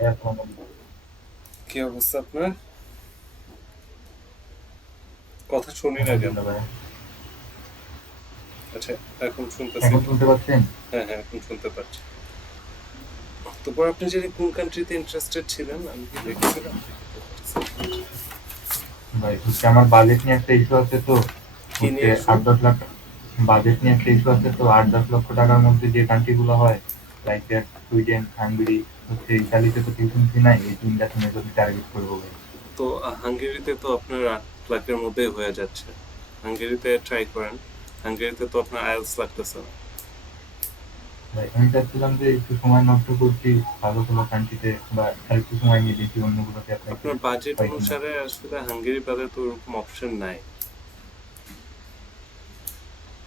এখন কি অবস্থা আপনার? কথা শুনি না কেন? আলহামদুলিল্লাহ ভাই। আচ্ছা, এখন শুনতেছি। এখন শুনতে পাচ্ছেন? হ্যাঁ হ্যাঁ, এখন শুনতে পাচ্ছি। তারপর আপনি যে কোন কান্ট্রিতে ইন্টারেস্টেড ছিলেন আমি কি দেখছিলাম দেখতে পারতেছি না। ভাই হচ্ছে আমার বাজেট নিয়ে একটা ইস্যু আছে তো, কি হচ্ছে নিয়ে ইস্যু? 8-10 লাখ। বাজেট নিয়ে একটা ইস্যু আছে তো, 8-10 লক্ষ টাকার মধ্যে যে কান্ট্রি গুলো হয়, লাইক দ্যাট সুইডেন, হাঙ্গেরি, হচ্ছে ইতালিতে তো টিউশন ফি নাই, এই তিনটা মেজর টার্গেট করবো ভাই। তো হাঙ্গেরিতে তো আপনার 8 লাখের মধ্যেই হয়ে যাচ্ছে। হাঙ্গেরিতে ট্রাই করেন। হাঙ্গেরিতে তো আপনার আইএলটিএস লাগতেছে না। ভাই আমি চাচ্ছিলাম যে একটু সময় নষ্ট করছি ভালো কোনো কান্ট্রিতে, বা আর একটু সময় নিয়ে দেখি অন্যগুলোতে অ্যাপ্লাই আপনার করে বাজেট হয় কিনা। অনুসারে আসলে হাঙ্গেরি বাদে তো ওরকম অপশন নাই।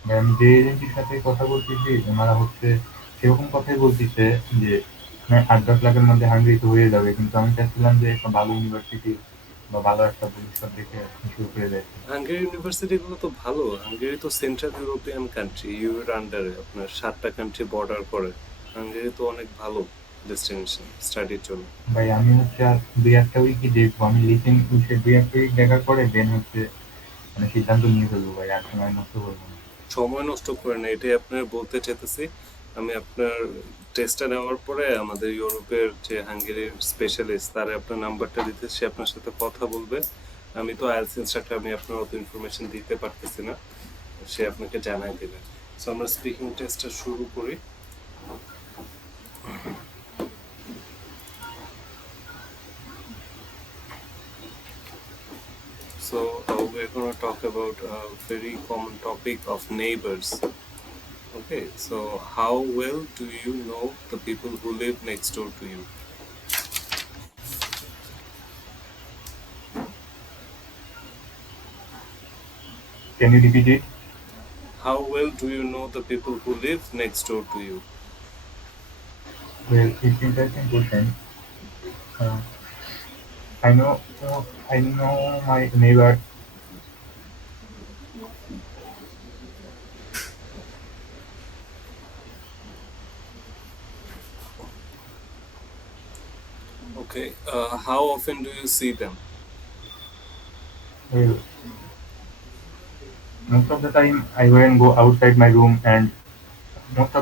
ভাই আমি যে এজেন্সির সাথে কথা বলতেছি ওনারা হচ্ছে সেরকম কথাই বলতেছে যে হ্যাঁ 8-10 লাখের মধ্যে হাঙ্গেরিতে হয়ে যাবে, কিন্তু আমি চাচ্ছিলাম যে একটা ভালো ইউনিভার্সিটি বা ভালো একটা ভবিষ্যৎ দেখে শুরু করে দেয়। হাঙ্গেরি ইউনিভার্সিটি গুলো তো ভালো। হাঙ্গেরি তো সেন্ট্রাল ইউরোপিয়ান কান্ট্রি, ইউ এর আন্ডারে আপনার 7টা কান্ট্রি বর্ডার করে। হাঙ্গেরি তো অনেক ভালো ডেস্টিনেশন স্টাডির জন্য। ভাই আমি হচ্ছে আর 2-1 উইকই দেখবো, আমি লিখে উঠে 2-1 উইক দেখার পরে দেন হচ্ছে মানে সিদ্ধান্ত নিয়ে ফেলবো ভাই, আর সময় নষ্ট করবো না। সময় নষ্ট করে না, এটাই আপনার বলতে চাইতেছি। আমি আপনার টেস্টটা নেওয়ার পরে আমাদের ইউরোপের যে হাঙ্গেরির স্পেশালিস্ট তারে আপনার নাম্বারটা দিতে, সে আপনার সাথে কথা বলবে। আমি তো আইএলটিএস ইনস্ট্রাক্টর, আমি আপনার অত ইনফরমেশন দিতে পারতেছি না। সে আপনাকে জানাই দেবে। সো আমরা স্পিকিং টেস্টটা শুরু করি। So we're going to talk about a very common topic of neighbors. Okay, so how well do you know the people who live next door to you? Can you repeat it? How well do you know the people who live next door to you? Well, it's interesting question. uh, I know I know my neighbor. Okay, how often do you see them? Well, most of the time I go and go outside my room, and most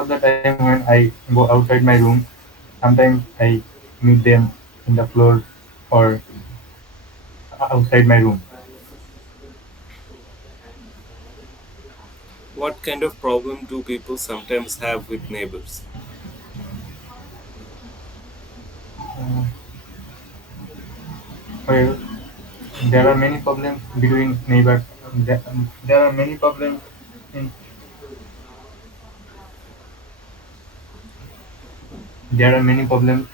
of the time when I go outside my room, sometimes I meet them in the floor or outside my room. What kind of problem do people sometimes have with neighbors? Uh, well, there are many problems between neighbors. There are many problems in there are many problems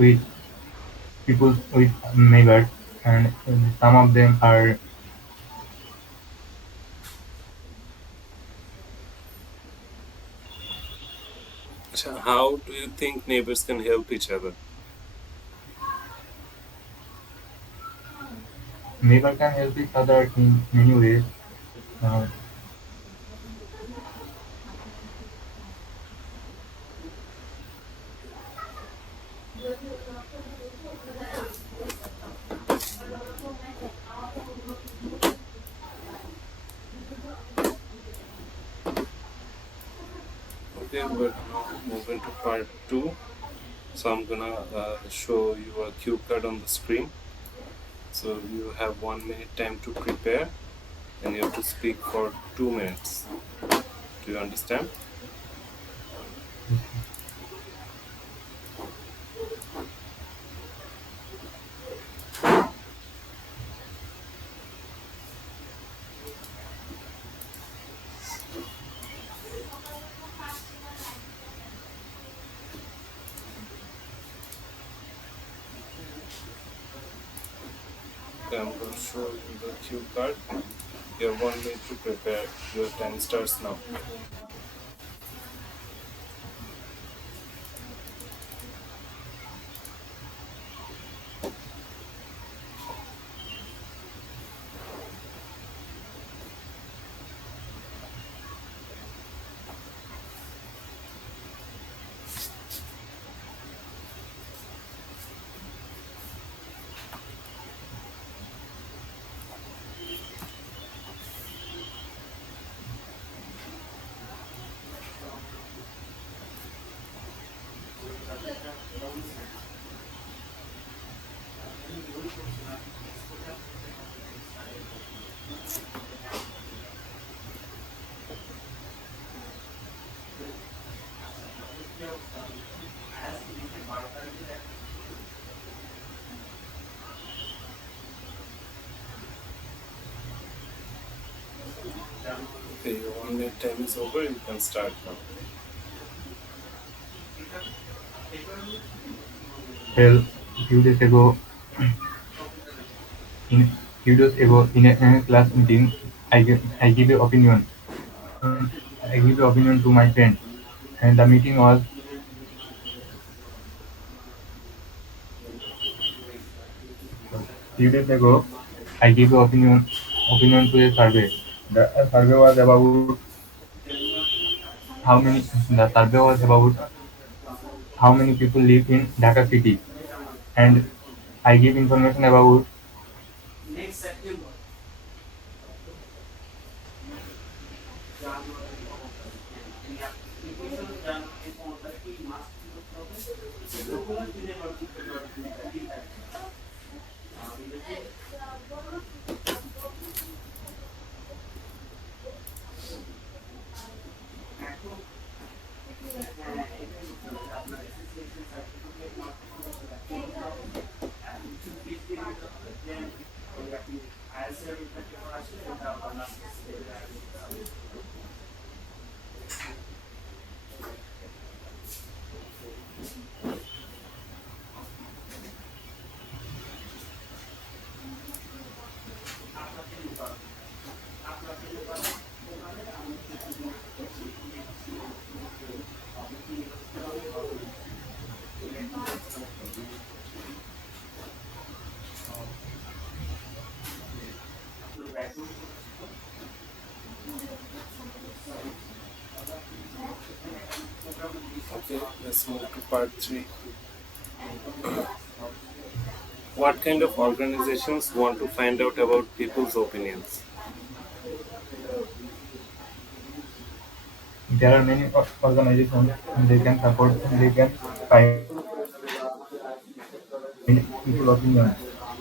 with people with neighbors, and some of them are. So how do you think neighbors can help each other? Neighbor can help each other in many ways. Uh, Okay, we're gonna move into part two. So I'm gonna show you a cue card on the screen. So you have 1 minute time to prepare, and you have to speak for 2 minutes. Do you understand? Okay, I'm gonna show you the cue card. You have 1 minute to prepare. Your time starts now. Okay, your 1 minute time is over. You can start now. Well, few days ago, in in a class meeting, I give a opinion. I give a opinion to my friend, and the meeting was few days ago. I give a opinion to a survey. The survey was about how many. The survey was about how many people live in Dhaka city, and I give information about Okay, let's move to part 3. What kind of organizations want to find out about people's opinions? there are many organizations they can support. They can find people opinions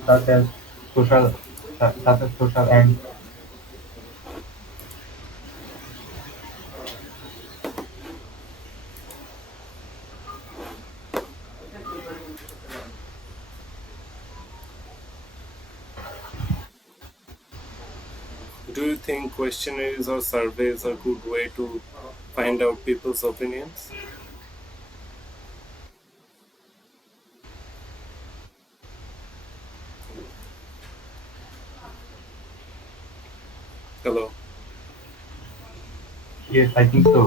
such as social, such as social and Do you think questionnaires or surveys are a good way to find out people's opinions? Hello. yes, I think so.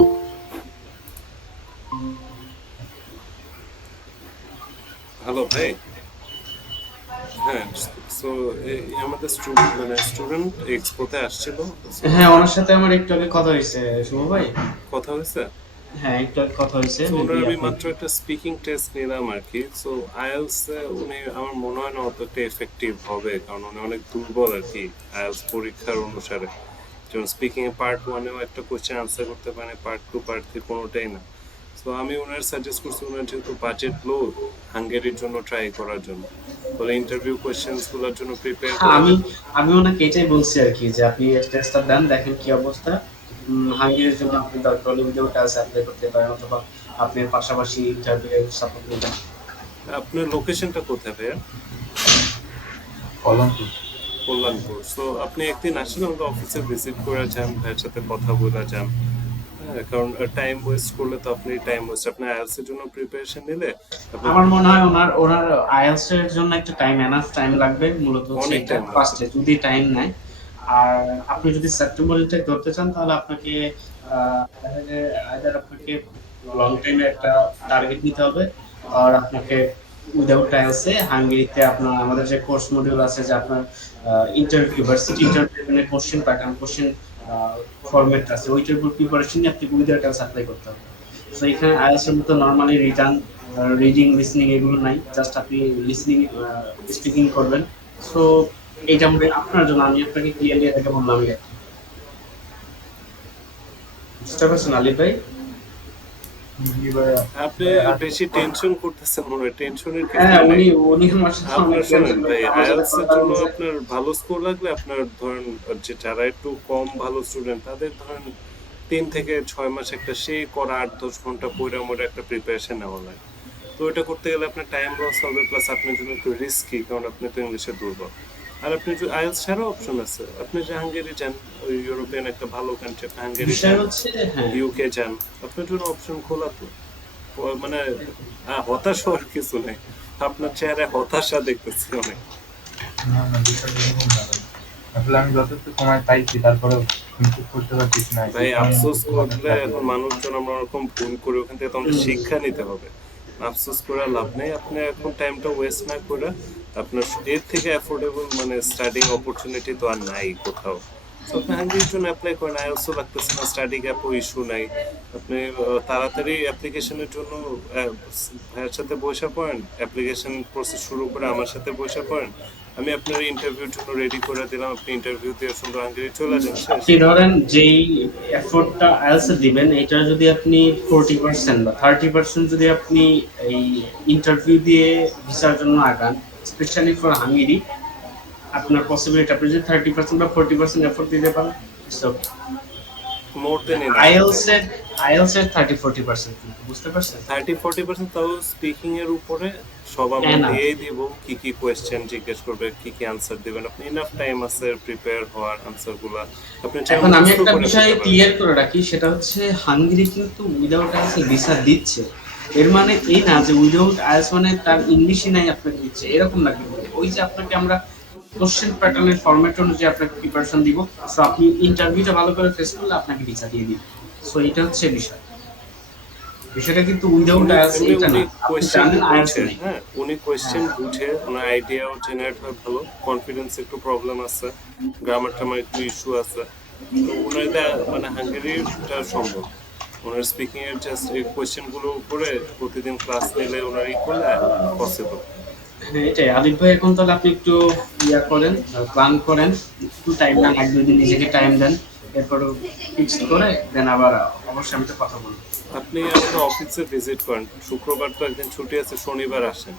Hello ভাই। হ্যাঁ, so আমাদের student এক্সপোতে আসছিল। So হ্যাঁ, ওনার সাথে আমার একটু আগে কথা হয়েছে শুভ ভাই। কথা হয়েছে? হ্যাঁ, একটু আগে কথা হয়েছে। সো ওনার মেবি আমি আপনি মাত্র একটা স্পিকিং টেস্ট নিলাম আর কি। সো আইএলস উনি আমার মনে হয় না অতটা এফেক্টিভ হবে, কারণ উনি অনেক দুর্বল আর কি আইএলস পরীক্ষার অনুসারে। যেমন স্পিকিং এ পার্ট 1-এও একটা কোশ্চেন আনসার করতে পারে, পার্ট 2 পার্ট 3 কোনোটাই না। সো আমি ওনার সাজেস্ট করছি, ওনার যেহেতু বাজেট লো, হাঙ্গেরির জন্য ট্রাই করার জন্য, বলে ইন্টারভিউ কোশ্চেন্স গুলোর জন্য প্রিপেয়ার হ্যাঁ, করে আমি দেন। আমি ওনাকে এটাই বলছি আর কি, যে আপনি টেস্টটা দেন, দেখেন কি অবস্থা। হাঙ্গেরির জন্য আপনি দরকার হলে উইদাউট টাচ অ্যাপ্লাই করতে পারেন, অথবা আপনি পাশাপাশি ইন্টারভিউ সাপোর্ট নিতে। আপনার লোকেশনটা কোথায় ভাইয়া? কলমপুর। কল্যাণপুর। সো আপনি একদিন আসেন, আমাদের অফিসে ভিজিট করে যান, ভাইয়ের সাথে কথা বলে যান। হ্যাঁ, কারণ টাইম ওয়েস্ট করলে তো আপনি টাইম ওয়েস্ট। আপনি আইএলস এর জন্য প্রিপারেশন নিলে আপনি আমার মনে হয় ওনার ওনার আইএলটিএস এর জন্য একটা এনাফ টাইম লাগবে, মূলত হচ্ছে অনেক এটা টাইম লাগবে। ফার্স্টে যদি টাইম নেয়। আর আপনি যদি সেপ্টেম্বর ইনটেক ধরতে চান, তাহলে আপনাকে আইদার আপনাকে লং টাইমে একটা টার্গেট নিতে হবে, আর আপনাকে উইদাউট টাইলসে হাঙ্গেরিতে আপনার আমাদের যে কোর্স মডিউল আছে, যে আপনার interview varsity interview question pattern, question format আছে, ওইটার উপর প্রিপারেশন নিয়ে আপনি উইদাউট টাইলস অ্যাপ্লাই করতে হবে। সো এখানে আইএলটিএস এর মতো নরমালি রিটার্ন, রিডিং, লিসনিং এগুলো নাই, জাস্ট আপনি লিসনিং স্পিকিং করবেন। সো এইটা মনে হয় আপনার জন্য, আমি আপনাকে ক্লিয়ারলি এটাকে বললাম। বুঝতে পারছেন আলিফ ভাই? জি ভাইয়া। আপনি ভাইয়া বেশি টেনশন করতেছেন মনে হয়, টেনশনের হ্যাঁ, কিছুই নাই। উনি আমার সাথে অনেক আপনার শোনেন টেনশন ভাই, করছে, আমার সাথে আইএলটিএস এর কথা জন্য বলছে। আপনার ভালো স্কোর লাগলে আপনার ধরেন যে যারা একটু কম ভালো স্টুডেন্ট তাদের ধরেন 3 থেকে 6 মাস একটা সেই করা 8-10 ঘন্টা পড়ে মোটা একটা প্রিপারেশন নেওয়া লাগে। তো এটা করতে গেলে আপনার টাইম লস হবে, প্লাস আপনার জন্য একটু রিস্কি, কারণ আপনি তো ইংলিশে দুর্বল। আর আপনি যদি আইএলটিএস ছাড়াও অপশন আছে, আপনি যে হাঙ্গেরি যান, ওই ইউরোপিয়ান একটা ভালো কান্ট্রি, আপনি হাঙ্গেরি বিষয় যান, হচ্ছে, হ্যাঁ, ইউকে যান, আপনার জন্য অপশন খোলা তো। মানে হতাশ হওয়ার কিছু নেই, আপনার চেহারায় হতাশা দেখতেছি অনেক। না না, বিষয়টা এরকম না ভাই। আসলে আমি যথেষ্ট সময় পাইছি, তারপরেও ইমপ্রুভ করতে পারতেছি না, ভাই এই কারণে আফসোস একটু হতাশ করলে লাগে। এখন মানুষজন আমরা ওরকম ভুল করে ওখান থেকে তো আমাদের হুম, শিক্ষা নিতে হবে। আফসোস করে আর লাভ নেই, আপনি এখন টাইমটা ওয়েস্ট না করে আপনার এর থেকে অ্যাফোর্ডেবল মানে স্টাডিং অপরচুনিটি তো আর নাই কোথাও। তো আপনি হাঙ্গেরির জন্য অ্যাপ্লাই করেন, আইএলটিএসও লাগতেছে না, স্টাডি গ্যাপও ইস্যু নাই। আপনি তাড়াতাড়ি অ্যাপ্লিকেশনের জন্য ভাইয়ের সাথে বসে পড়েন, অ্যাপ্লিকেশন প্রসেস শুরু করে আমার সাথে বসে পড়েন, আমি আপনার ইন্টারভিউর জন্য রেডি করে দিলাম, আপনি ইন্টারভিউ দিয়ে সুন্দর হাঙ্গেরি চলে যান, শেষ। আপনি ধরেন যেই এফোর্টটা আইএলটিএস এ দিবেন, এটা যদি আপনি 40% বা 30% যদি আপনি এই ইন্টারভিউ দিয়ে ভিসার জন্য আগান, স্পেশালি ফর হাঙ্গেরি, আপনার পসিবিলিটি, আপনি যদি 30% বা 40% এফোর্ট দিতে পারেন, সো মোর দেন এনাফ ভাই। আইএলটিএস এর আইএলটিএস এর 30-40% কিন্তু, বুঝতে পারছেন? 30-40% তাও স্পিকিং এর উপরে, সব আমরা এনাফ। দিয়েই দিব, কি কি কোয়েশ্চেন জিজ্ঞেস করবে, কি কি আনসার দিবেন, আপনি ইনাফ টাইম আছে প্রিপেয়ার হওয়ার আনসার গুলা, আপনি চাইলে এখন আমি মুখস্থ একটা করে বিষয় ফেলতে পারেন। ক্লিয়ার করে রাখি, সেটা হচ্ছে হাঙ্গেরি কিন্তু উইদাউট আইএলটিএস ভিসা দিচ্ছে। এর মানে এই না যে উইদাউট আইএলটিএস মানে তার ইংলিশই নাই আপনাকে দিচ্ছে, এরকম না কিন্তু। ওই যে আপনাকে আমরা কোশ্চেন প্যাটার্নের ফরম্যাট অনুযায়ী আপনাকে প্রিপারেশন দিব, সো আপনি ইন্টারভিউটা ভালো করে ফেস করলে আপনাকে ভিসা দিয়ে দিবে। সো এটা হচ্ছে বিষয়, বিষয়টা কিন্তু উইদাউট এমনি আইএলটিএস এমনি এটা উনি না, আপনি কোয়েশ্চেন জানেন আইএলটিএস বুঝে, নেই। হ্যাঁ উনি হ্যাঁ, কোয়েশ্চেন বুঝে, ওনার আইডিয়াও জেনারেট হয় ভালো, কনফিডেন্স একটু প্রবলেম আছে, গ্রামার টামার একটু ইস্যু আছে, তো ওনার মানে হাঙ্গেরিটা সম্ভব। ওনার স্পিকিং এর জাস্ট এই কোয়েশ্চেন গুলো উপরে প্রতিদিন ক্লাস নিলে ওনার ই করলে পসিবল। হ্যাঁ, এটাই আদিব ভাই। এখন তাহলে আপনি একটু ইয়া করেন, প্ল্যান করেন, একটু টাইম দেন, 1-2 দিন নিজেকে টাইম দেন, এরপর ফিক্সড করে দেন আবার অবশ্যই আমি তো কথা বলবো। আপনি আমাদের অফিসে ভিজিট করেন, শুক্রবার তো একদিন ছুটি আছে, শনিবার আসেন।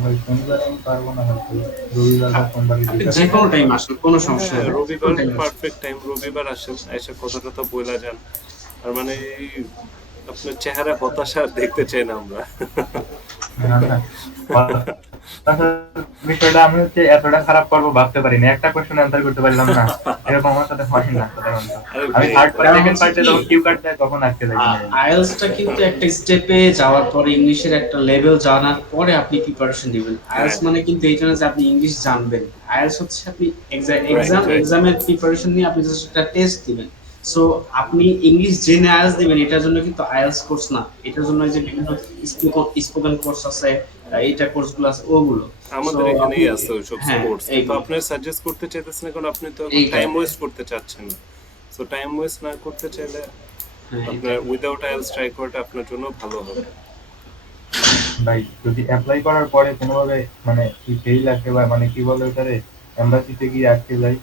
ভাই শনিবার আমি পারবো না হয়তো, রবিবার বা সোমবারে আপনি দিতে যে পারবো। কোনো টাইম আসুন, কোনো সমস্যা হ্যাঁ, নেই, যে কোনো রবিবার টাইম আসুন। পারফেক্ট টাইম, রবিবার আসেন, এসে কথা টথা বইলা যান। আর মানে এই আপনার চেহারা হতাশা আর দেখতে চাই না আমরা। না না, হতাশার বিষয়টা আমি হচ্ছে এতটা খারাপ করবো ভাবতে পারিনি, একটা কোশ্চেন অ্যান্সার করতে পারলাম না, এরকম আমার সাথে হয় না সাধারণত। আরে আমি ভাই, থার্ড বা কারণ সেকেন্ড হচ্ছে পার্টে কি, যখন কিউ কার্ড দেয় তখন আটকে যাই। আইএলটিএসটা কিন্তু একটা স্টেপে যাওয়ার পরে, ইংলিশের একটা লেভেল জানার পরে আপনি প্রিপারেশন দিবেন। হ্যাঁ আইএলটিএস মানে কিন্তু এই জন্য যে আপনি ইংলিশ জানবেন, আইএলটিএস হচ্ছে আপনি রাইট রাইট। এক্সামের প্রিপারেশন নিয়ে আপনি জাস্ট একটা টেস্ট দিবেন। সো আপনি ইংলিশ জেনে আইএলটিএস দিবেন, এটার জন্য কিন্তু আইএলটিএস কোর্স না, এটার জন্য যে বিভিন্ন স্পোকেন কোর্স আছে, এইটা কোর্সগুলো আছে ওগুলো। সো আমাদের আপনি, এখানেই আছে ওইসব হ্যাঁ কোর্স, কিন্তু এইগুলো, আপনি সাজেস্ট করতে চাইতেছেন না, কারণ আপনি তো এখন এইটাই, টাইম ওয়েস্ট করতে চাচ্ছেন না। সো টাইম ওয়েস্ট না করতে চাইলে হ্যাঁ আপনার এইটাই। উইদাউট আইএলটিএস ট্রাই করাটা আপনার জন্য ভালো হবে। ভাই যদি অ্যাপ্লাই করার পরে কোনোভাবে মানে কি ফেইল আসে বা মানে কি বলে ওটারে, এম্বাসিতে গিয়ে আটকে যাই।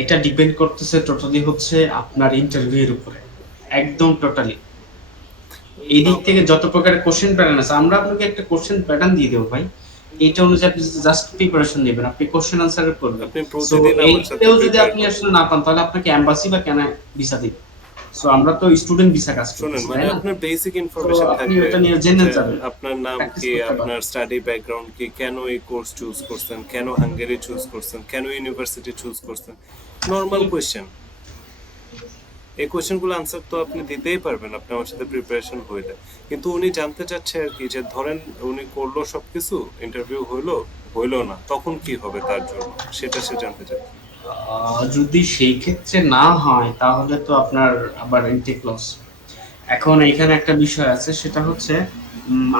এটা ডিপেন্ড করতেছে টোটালি হচ্ছে আপনার ইন্টারভিউর উপরে, একদম টোটালি। এই দিক থেকে যত প্রকারের কোশ্চেন প্যাটার্ন আছে, আমরা আপনাকে একটা কোশ্চেন প্যাটার্ন দিয়ে দেবো ভাই, এইটা অনুযায়ী আপনি জাস্ট প্রিপারেশন নেবেন, আপনি কোশ্চেন আনসার করবেন। আপনি সো প্রতিদিন আমার সাথে এইটাও যদি প্রিপেয়ার আপনি করেন। আসলে না পান, তাহলে আপনাকে এম্বাসি বা কেন ভিসা দিবে। সো আমরা তো স্টুডেন্ট ভিসা কাজ শুনেন, করতেছি, মানে তাই না? আপনার বেসিক তো ইনফরমেশন আপনি থাকবে, ওটা নিয়ে জেনে যে যাবেন, আপনার নাম প্র্যাকটিস কি, করতে আপনার পারবেন। স্টাডি ব্যাকগ্রাউন্ড কি, কেন এই কোর্স চুজ করছেন, কেন হাঙ্গেরি চুজ করছেন, কেন ইউনিভার্সিটি চুজ করছেন, নর্মাল কোয়েশ্চেন। এই কোয়েশ্চেনগুলো আনসার তো আপনি দিতেই পারবেন আপনি আমার সাথে প্রিপারেশন হইলে। কিন্তু উনি জানতে চাচ্ছে আর কি, যে ধরেন উনি করলো সবকিছু, ইন্টারভিউ হইলো, হইলো না, তখন কি হবে তার জন্য, সেটা সে জানতে চাচ্ছে। যদি সেই ক্ষেত্রে না হয়, তাহলে তো আপনার আবার ইনটেক লস। এখন এখানে একটা বিষয় আছে, সেটা হচ্ছে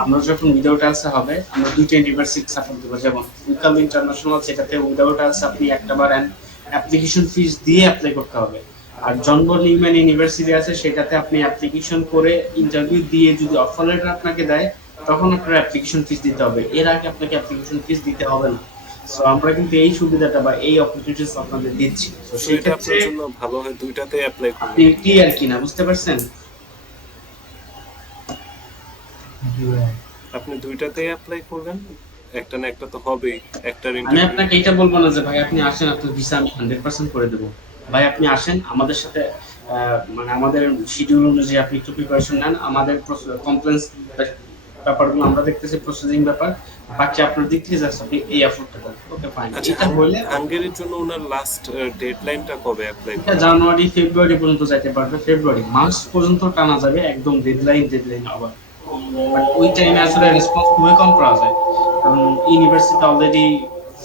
আমরা যখন উইদাউট আলসা হবে, আমরা দুইটা ইউনিভার্সিটি সাপোর্ট দেবো, যেমন উইকাল ইন্টারন্যাশনাল, যেটাতে উইদাউট আলসা আপনি একটাবার অ্যাপ্লিকেশন ফিস দিয়ে অ্যাপ্লাই করতে হবে। আর জন নিউম্যান ইউনিভার্সিটি আছে, সেটাতে আপনি অ্যাপ্লিকেশন করে ইন্টারভিউ দিয়ে যদি অফার লেটার আপনাকে দেয়, তখন আপনার অ্যাপ্লিকেশন ফিস দিতে হবে, এর আগে আপনাকে অ্যাপ্লিকেশন ফিস দিতে হবে না। সো আমরা কিন্তু এই সুবিধাটা বা এই অপরচুনিটিস আপনাদের দিচ্ছি। তো So সেই এটা ক্ষেত্রে আপনার জন্য ভালো হয় দুইটাতে অ্যাপ্লাই আপনি করবেন। ক্লিয়ার কিনা বুঝতে পারছেন? জি ভাইয়া। আপনি দুইটাতেই অ্যাপ্লাই করবেন, একটা না একটা তো হবেই, একটার আমি ইন্টারভিউ। আপনাকে এটা বলবো না যে ভাই আপনি আসেন আপনার ভিসা আমি 100% করে দেবো। ভাই আপনি আসেন আমাদের সাথে মানে আমাদের শিডিউল অনুযায়ী আপনি একটু প্রিপারেশন নেন। আমাদের কমপ্লেন্স ব্যাপারগুলো আমরা দেখতেছি, প্রসেসিং ব্যাপার। বাকি আপনার দিক থেকে জাস্ট আপনি এই এফোর্টটা দেন। Okay fine. আচ্ছা, এটা হইলে হাঙ্গেরির জন্য ওনার লাস্ট ডেডলাইনটা কবে অ্যাপ্লাই এটা করা? জানুয়ারি ফেব্রুয়ারি পর্যন্ত যাইতে পারবে। ফেব্রুয়ারি মার্চ পর্যন্ত টানা যাবে একদম ডেডলাইন আবার। বাট ওই টাইমে আসলে রেসপন্স খুবই কম পাওয়া যায়। কারণ ইউনিভার্সিটি অলরেডি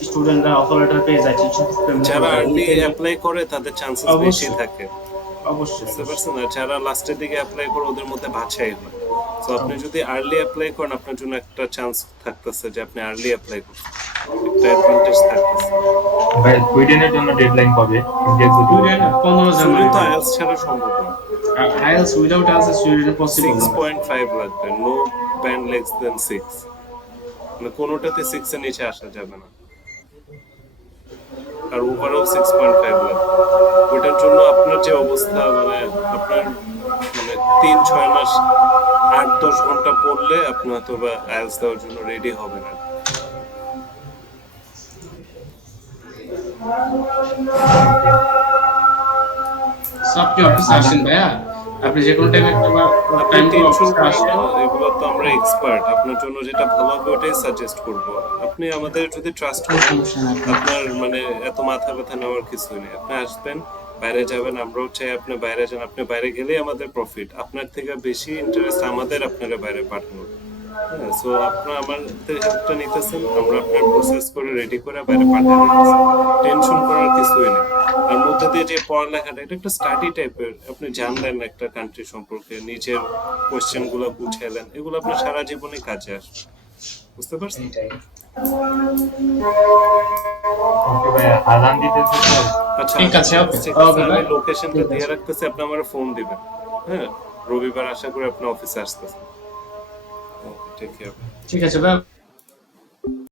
স্টুডেন্টরা অফার লেটার পেয়ে যায়, টিচার পেমেন্ট যারা করে। আর্লি অ্যাপ্লাই করে তাদের চান্সেস বেশি অবশ্যই থাকে, অবশ্যই বুঝতে পারছেন? আর যারা লাস্টের দিকে অ্যাপ্লাই করে ওদের মধ্যে বাছাই হয়। তো আপনি যদি আর্লি অ্যাপ্লাই করেন আপনার জন্য একটা চান্স থাকতেছে যে আপনি আর্লি অ্যাপ্লাই করছেন, একটা অ্যাডভান্টেজ থাকতেছে। ভাইয়া সুইডেনের জন্য ডেডলাইন কবে? এক্সাক্ট যদি স্টুডেন্ট বলতেন। 15 সুইডেন তো জানুয়ারি। আইএলটিএস ছাড়া সম্ভব না। IELTS without IELTS student possible না। 6.5 লাগবে, নো ব্যান্ড লেস দেন 6, মানে কোনোটাতে 6 এর নিচে আসা যাবে না, আর ওভারঅল 6.5 লাগবে। ওটার জন্য আপনার যে অবস্থা, মানে আপনার মানে 3-6 মাস 8-10 ঘন্টা পড়লে আপনি হয়তো বা আইএলটিএস দেওয়ার জন্য রেডি হবেন না। আপনি অফিসে আসেন ভাইয়া, আপনি যে কোনো টাইমে একটা আপনি টাইম করে টেনশন অফিসে করেন আসেন। না, এগুলো তো আমরা এক্সপার্ট। আপনার জন্য যেটা ভালো হবে ওটাই সাজেস্ট করব। আপনি আমাদের যদি ট্রাস্ট কোনো করেন, সমস্যা নাই। আপনার মানে এত মাথা ব্যথা নেওয়ার কিছুই নেই। আপনি আসবেন, বাইরে যাবেন, আমরাও চাই আপনি বাইরে যান। আপনি বাইরে গেলেই আমাদের প্রফিট। আপনার থেকে বেশি ইন্টারেস্ট আমাদের আপনারা বাইরে পাঠানো। হ্যাঁ, সো আপনারা আমাদের হেল্পটা নিতেছেন, আমরা আপনার প্রসেস করে রেডি করে বাইরে পাঠিয়ে দিতেছি। টেনশন করার কিছুই নেই। আর মধ্যে দিয়ে যে পড়ালেখাটা, এটা একটা স্টাডি টাইপের। আপনি জানলেন একটা কান্ট্রি সম্পর্কে, নিজের কোয়েশ্চেন গুলো বুঝাইলেন, এগুলো আপনার সারা জীবনে কাজে আসবে, বুঝতে পারছেন? এইটাই। ওকে ভাইয়া, আজান দিতেছে তো। আচ্ছা, ঠিক আছে, ওকে ঠিক ওকে আছে, আমি ভাই। লোকেশনটা ঠিক দিয়ে আছে। রাখতেছি, আপনি আমার ফোন দিবেন। হ্যাঁ, রবিবার আশা করি আপনি অফিসে আসতেছেন। ওকে, টেক কেয়ার। ঠিক আছে ভাই।